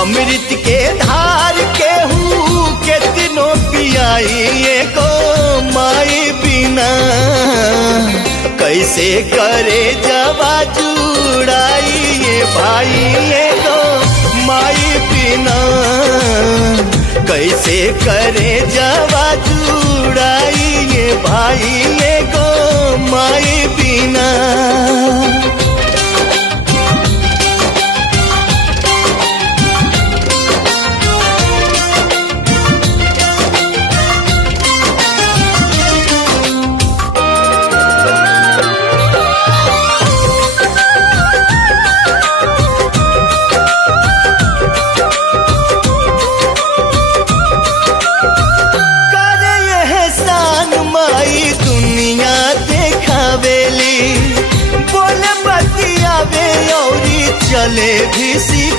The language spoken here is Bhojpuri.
अमृत के धार केहू केतनो पियाई एगो माई बिना कैसे करे जवा जुड़ाई ये भाई एगो माई बिना कैसे करे जवा जुड़ाई ये भाई एगो माई बिना। चले भी सी